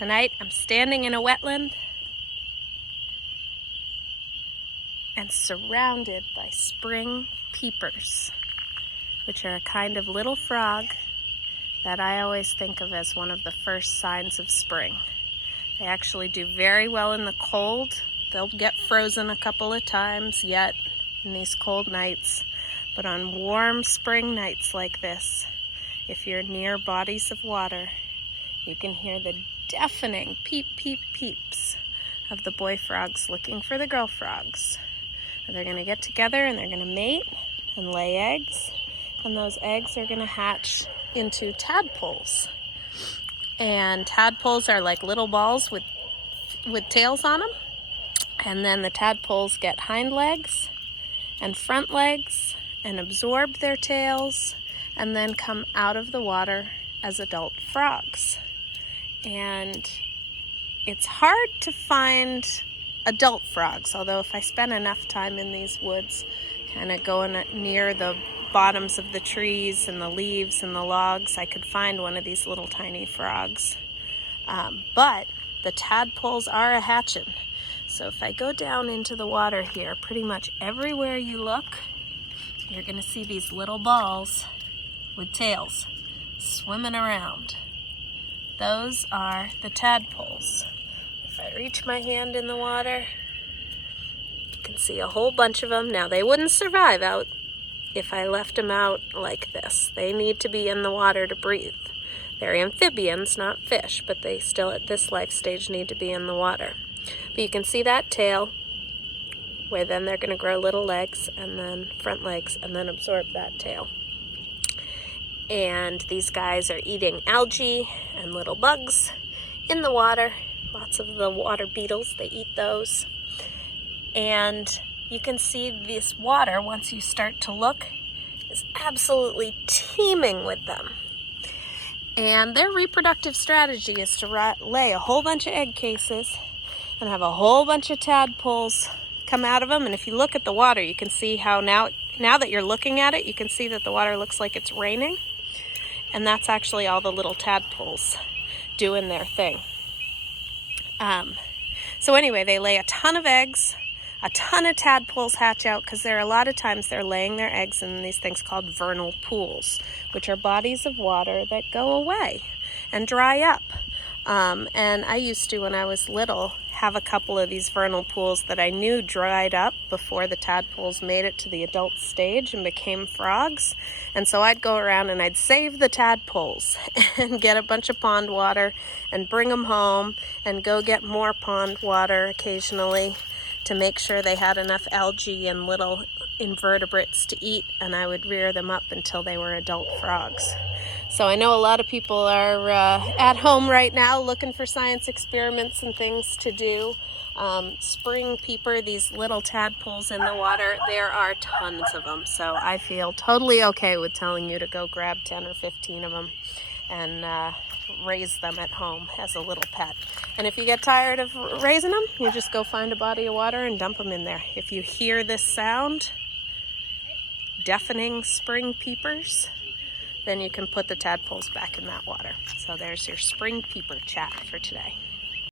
Tonight I'm standing in a wetland and surrounded by spring peepers, which are a kind of little frog that I always think of as one of the first signs of spring. They actually do very well in the cold. They'll get frozen a couple of times yet in these cold nights, but on warm spring nights like this, if you're near bodies of water, you can hear the deafening peep, peep, peeps of the boy frogs looking for the girl frogs. They're going to get together and they're going to mate and lay eggs, and those eggs are going to hatch into tadpoles. And tadpoles are like little balls with tails on them, and then the tadpoles get hind legs and front legs and absorb their tails and then come out of the water as adult frogs. And it's hard to find adult frogs, although if I spend enough time in these woods, kind of going near the bottoms of the trees and the leaves and the logs, I could find one of these little tiny frogs. But the tadpoles are a hatchin'. So if I go down into the water here, pretty much everywhere you look, you're gonna see these little balls with tails swimming around. Those are the tadpoles. If I reach my hand in the water, you can see a whole bunch of them. Now, they wouldn't survive out if I left them out like this. They need to be in the water to breathe. They're amphibians, not fish, but they still at this life stage need to be in the water. But you can see that tail, where then they're going to grow little legs and then front legs and then absorb that tail. And these guys are eating algae and little bugs in the water. Lots of the water beetles, they eat those. And you can see this water, once you start to look, is absolutely teeming with them. And their reproductive strategy is to lay a whole bunch of egg cases and have a whole bunch of tadpoles come out of them. And if you look at the water, you can see how now that you're looking at it, you can see that the water looks like it's raining. And that's actually all the little tadpoles doing their thing. So anyway, they lay a ton of eggs, a ton of tadpoles hatch out, because there are a lot of times they're laying their eggs in these things called vernal pools, which are bodies of water that go away and dry up. And I used to, when I was little, have a couple of these vernal pools that I knew dried up before the tadpoles made it to the adult stage and became frogs. And so I'd go around and I'd save the tadpoles and get a bunch of pond water and bring them home and go get more pond water occasionally to make sure they had enough algae and little invertebrates to eat, and I would rear them up until they were adult frogs. So I know a lot of people are at home right now looking for science experiments and things to do. Spring peeper, these little tadpoles in the water, there are tons of them. So I feel totally okay with telling you to go grab 10 or 15 of them and raise them at home as a little pet. And if you get tired of raising them, you just go find a body of water and dump them in there. If you hear this sound, deafening spring peepers, then you can put the tadpoles back in that water. So there's your spring peeper chat for today.